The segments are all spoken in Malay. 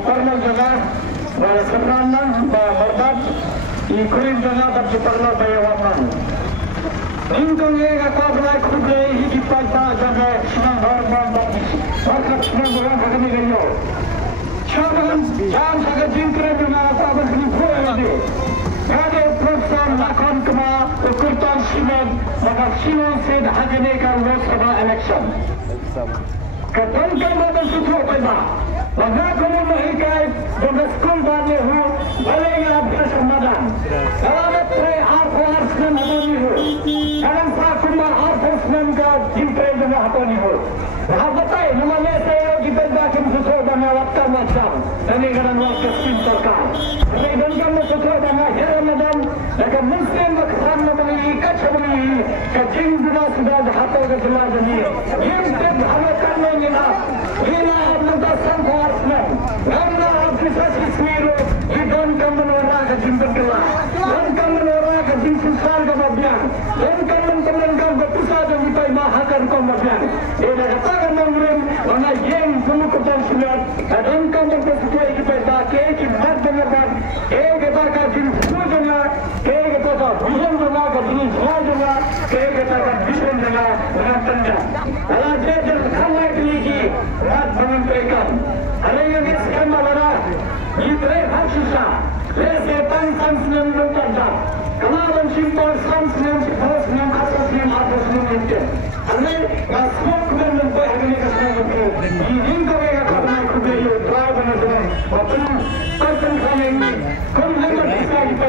Pernah juga sebenarnya berbat ikut juga tapi pernah bayaran. Ingkungnya kata berlaku kubli hidup pada jaga senang hormat berkat senang orang kami gaya. Jangan sangat jingkir dengan apa berkumpul lagi. Ada proses lakukan kema ukurtan simen maka simen sed hajane kan Lok Sabha election. Ketentuan modal suatu apa? Maka kamu mengikat dengan skul bani hu, balenya abis Ramadan. Kalau betre arfar sen abani hu, kalau sakumar arfar sen ka jimpai dengan apa ni hu. Rahatai namanya saya kita dakin suatu dengan waktu macam. Ini kerana waktu pintarkan. Ini dengan suatu dengan Ramadan, agar Muslim maksan mengikat sebeli kajing juga sudah hati kejelas ini. Yang terhalakan mengira, ina abnuda sampai karena aplikasi Smiro itu kan menolak kejimpan kelas, kan menolak kejimpan sal kemudian, kan menolak betusan dan kita mahakan kemudian. Ini katakan mengirim mana yang semua kebanyakan, dan kan bersedia kita pakai kimat dengan, kita kaji semua, kita vision dengan, kaji semua dengan, kita vision dengan tanda. Kalau jadi kalau ini rat menyampaikan. Ada yang sekian malah itu hasilnya. Lesetan samsung bertanda. Kalau simpel samsung simpel yang asas yang atas itu. Ane semua kemudian mempunyai hari kesempatan itu. Ini kau yang akan kubeli drive dengan apa? Pasang kami ini. Kau hanya bisa kita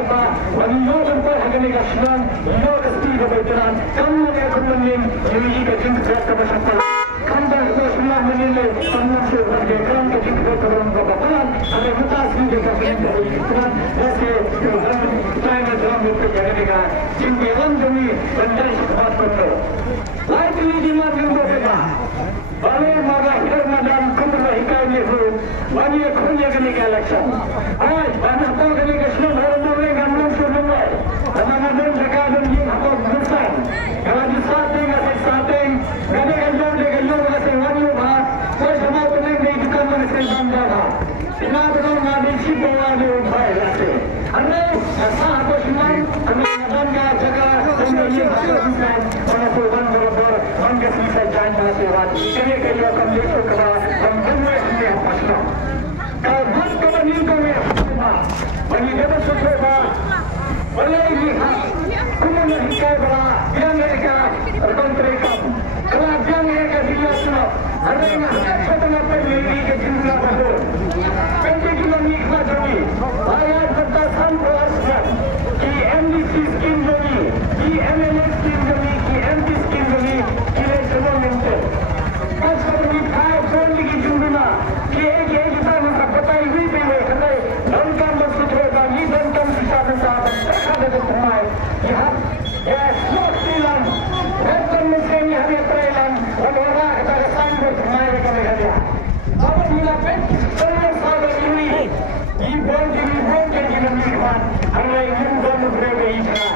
wanita mempunyai hari kesempatan. Ia pasti berjalan. Kamu yang kemudian ini kecintaan kebesaran. Kandang semua menilai panjang sebagai ketika turun ke bawah, ada mutasi juga dari Islam, masih saya dalam berjalan dengan jimpiran demi menjadi sebuah bentuk. Lagi di mana berbeda, balik marah Ramadan kumpulan hikayat itu, banyak punya kenika election. Banyak tahu kenika Islam orang boleh gambar semua, karena ada sekarang yang apa besar. Kalau di starting ada starting, ada yang boleh ina benar ngadi si bawa ni upai lagi. Ane asal apa semua, ane bangga jaga pemilih bukan orang tuan berber, bangga sisa jangan nasihat. Kini kaya kami suka, bangga ini apa semua. Kalau bus kami kami apa, bagi kita suka, boleh lihat, kumpulan hikayat bala, yang mereka kontrekan. Kalau yang mereka dia semua, ada yang setengah pemilih kejumlah betul. Ayat berdasarkan perasaan MDC skim ini, MLA skim ini, MD skim ini, kita semua minta. Pas kami kaya pun lagi jumlah, kita mengapa ini boleh kerana dalam maksudnya bagi dalam sisa ada semua. Ya, semua silang. Bukan mesin hari perelan, orang kata sanggup semua mereka dia. Apa dilapet? Ibu jadi lebih kuat. Allah ingin berubah berubah.